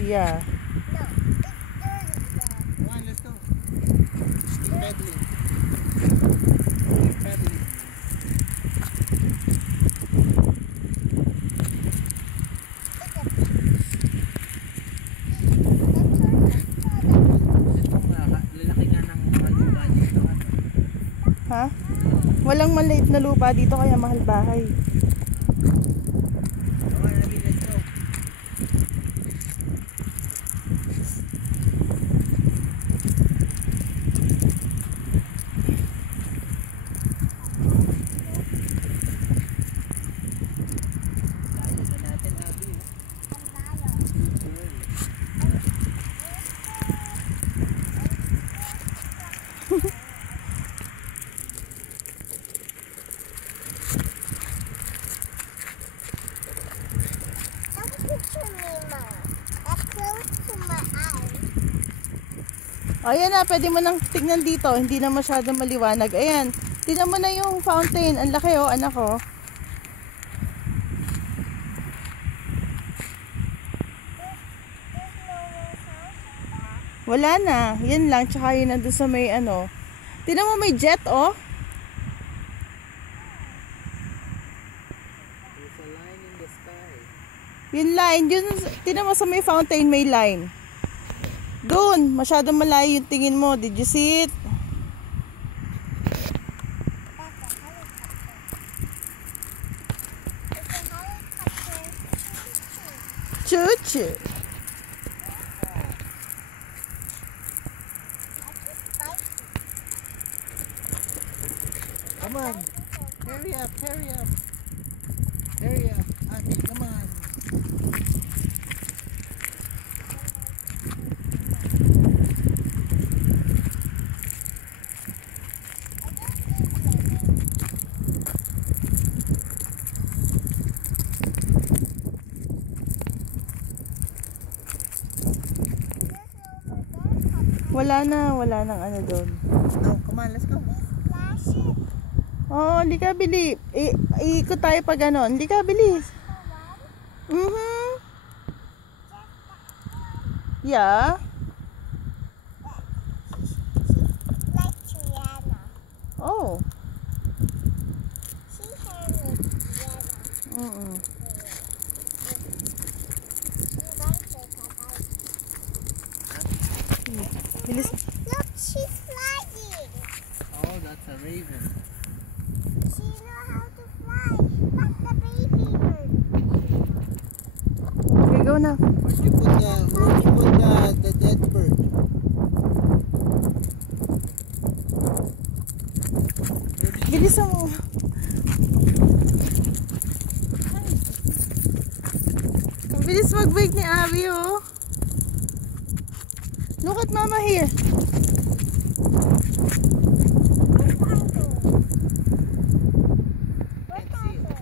Yeah. No, it's dirty. Come on, let's go. Keep pedaling. Keep pedaling. Lalaki nga ng lupa dito. Ha? Walang maliit na lupa dito kaya mahal bahay. Come on, Abby, let's go. Layo na natin, Abby. Ayan na, pwede mo nang tignan dito. Hindi na masyadong maliwanag. Ayan, tignan mo na yung fountain. Ang laki oh, anak ko. Wala na. Yan lang. Tsaka yun nandun sa may ano. Tignan mo may jet oh. There's a line in the sky. Yung line. Yun, tignan mo sa may fountain may line. Doon, masyadong malayo yung tingin mo. Did you see it? Chuchu. Come on. Hurry up, hurry up. Hurry up. Abby, come on. Wala nang ano doon. No, come on, let's go. Oh, hindi ka bili. Iikot tayo pa ganon. Hindi ka bilis. Yeah. Like Triana. Oh. She had like Triana. Bilis. Look, she's flying. Oh, that's a raven. She knows how to fly. But the baby bird. Okay, go na. Where'd you put the dead bird? Bilisan mo. Ang bilis mag-bake ni Abby, oh. Look at Mama here.